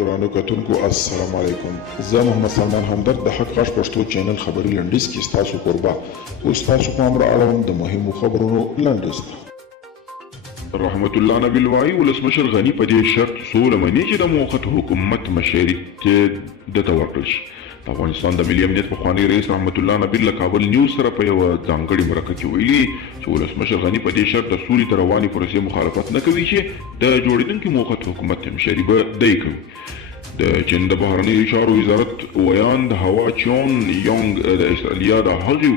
ګرانو کتونکو السلام علیکم. زه محمد سلمان همدرد د حق غږ پښتو چینل خبري لنډیز کې ستاسو قربا اوس تاسو پام را اړوم د مهمو خبرونو لنډیز ته. رحمت الله نبی الوایي ولسمشر غني په دې شرط سوله مني چې د موقت حکومت مشروعیت د توکل شي. د افغانستان د ملي امنیت پخوانی رئیس رحمت الله نبی له کابل نیوز سره په یو ځانګړي مرکه کې ویلي چې ولسمشر غني په دې شرط د سولې تر روانې پروسې مخالفت نه کوي چې د جوړېدونکي موقت حکومت مشري به دی کوي. د چین د بهرنیو چارو وزارت ویان د هوا چون یونګ د اسرائیلیا د هغې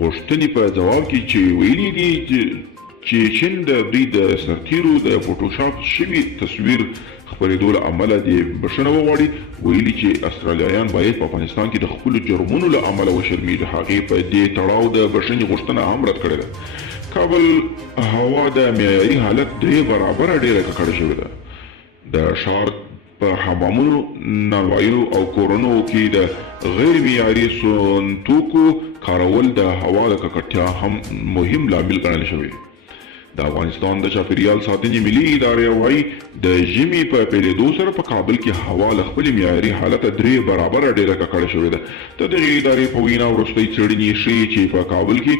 غوښتنې په جواب کې چې ویلي دي چې چین د دوی د سرتیرو د فوټوشاپ شوي تصویر خپرېدو له امله د بښنه وغواړي. ویلي چې استرالیایان باید په افغانستان کې د خپلو جرمونو له امله وشرمېږي. هغې په دې تړاو د بښنې غوښتنه هم رد کړې ده. کابل هوا د معیاري حالت 3 برابره ډېره ککړه شوې ده. د ښار په حمامونو، نانواییو او کورونو کې د غیر معیاري توکو کارول د هوا د ککړتیا هم مهم لامل ګڼل شوی. د افغانستان د چاپیریال ساتنې ملي ادارې وايي د ژمي په پیلېدو سره په کابل کې هوا له خپلې معیاري حالت 3 برابره ډېره ککړه شوې ده. د دغې ادارې په وینا وروستۍ څېړنې ښیي چې په کابل کې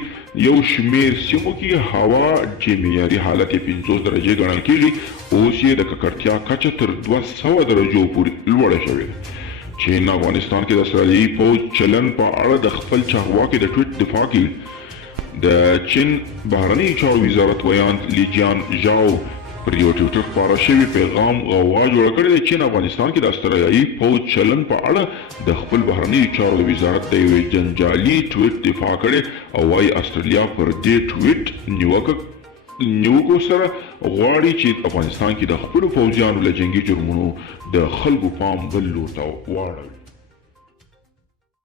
یو شمېر سیمو کې هوا چې معیاري حالت یې 50 درجې ګڼل کېږي اوس یې د ککړتیا کچه تر 200 درجو پورې لوړه شوې ده. چین افغانستان کې د اسرائیلي پوځ چلن په اړه د خپل چارواکي د ټویټ دفاع کوي. د چین بهرنی چارو وزارت ویان لیجیان ژاو پر یو ټویټر خپاره شوي پیغام غوا جوړه کړې ده. چین افغانستان کې د استرالیایي پوځ چلن په اړه د خپل بهرنی چارو وزارت د یوې جنجالي ټویټ دفاع کړې او وايي استرالیا پر دې ټویټ نیوکو سره غواړي چې افغانستان کې د خپلو پوځیانو له جنګي جرمونو د خلکو پام بل لور ته واړوي.